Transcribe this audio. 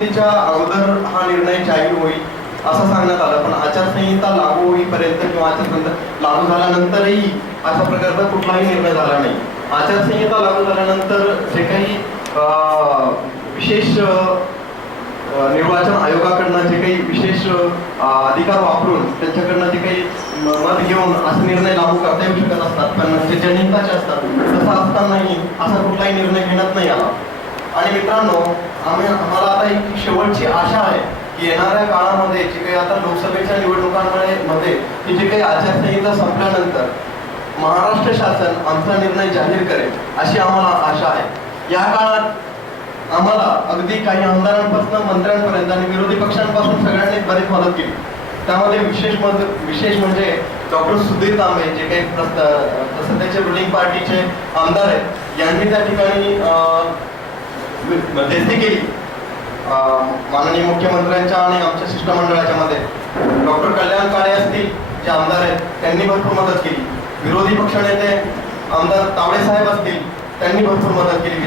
च्या अगोदर हा निर्णय जाहीर होईल असं सांगण्यात आलं, पण आचारसंहिता लागू होईपर्यंत किंवा आचारसंहिता लागू झाल्यानंतरही अशा प्रकारचा कुठलाही निर्णय झाला नाही. आचारसंहिता लागू झाल्यानंतर जे काही विशेष निर्वाचन आयोगाकडनं जे काही विशेष अधिकार वापरून त्यांच्याकडनं जे काही मत घेऊन असे निर्णय लागू करता येऊ शकत असतात, पण जे जनहिताचे असतात तसं असतानाही असा कुठलाही निर्णय घेण्यात नाही आला. आणि मित्रांनो, आम्हाला आता एक शेवटची आशा आहे की येणाऱ्या काळामध्ये जे काही आता लोकसभेच्या निवडणुकांमध्ये ही जी काही आचारसंहिता संपल्यानंतर महाराष्ट्र शासन आमचा निर्णय जाहीर करेल अशी आम्हाला आशा आहे. या काळात आम्हाला अगदी काही आमदारांपासून मंत्र्यांपर्यंत आणि विरोधी पक्षांपासून सगळ्यांनी बरीच मदत केली. त्यामध्ये विशेष म्हणजे डॉक्टर सुधीर तांबे जे काही सध्याचे रुलिंग पार्टीचे आमदार आहेत यांनी त्या ठिकाणी मध्यस्थी केली. माननीय मुख्यमंत्र्यांच्या आणि आमच्या शिष्टमंडळाच्या मध्ये डॉक्टर कल्याण काळे असतील जे आमदार आहेत त्यांनी भरपूर मदत केली. विरोधी पक्षनेते आमदार तावडे साहेब असतील त्यांनी भरपूर मदत केली.